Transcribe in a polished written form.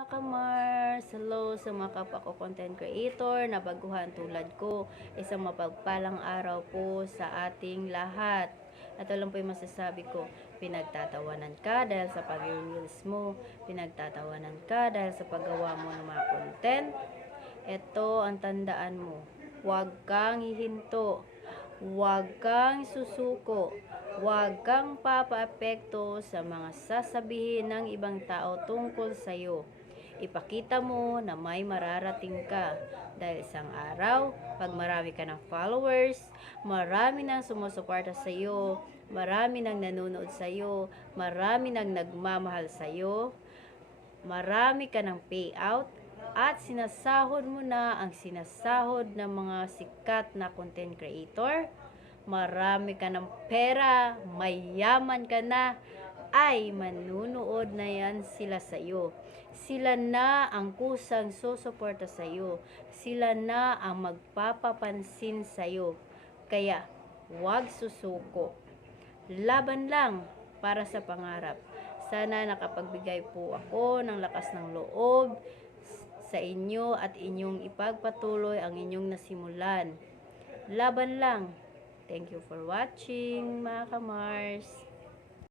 mga ka-Mars! Hello sa mga kapwa ko content creator na baguhan tulad ko. Isang mapagpalang araw po sa ating lahat. Ito lang po yung masasabi ko. Pinagtatawanan ka dahil sa pag-reels mo. Pinagtatawanan ka dahil sa paggawa mo ng mga content. Ito ang tandaan mo. Huwag kang hihinto. Huwag kang susuko. Huwag kang papaapekto sa mga sasabihin ng ibang tao tungkol sa iyo. Ipakita mo na may mararating ka. Dahil isang araw, pag marami ka ng followers, marami nang sumusuporta sa iyo, marami nang nanonood sa iyo, marami nang nagmamahal sa iyo, marami ka ng payout, at sinasahod mo na ang sinasahod ng mga sikat na content creator, marami ka ng pera, mayaman ka na, ay manunood na yan sila sa iyo. Sila na ang kusang susuporta sa iyo. Sila na ang magpapapansin sa iyo. Kaya, huwag susuko. Laban lang para sa pangarap. Sana nakapagbigay po ako ng lakas ng loob sa inyo at inyong ipagpatuloy ang inyong nasimulan. Laban lang. Thank you for watching, mga ka-Mars.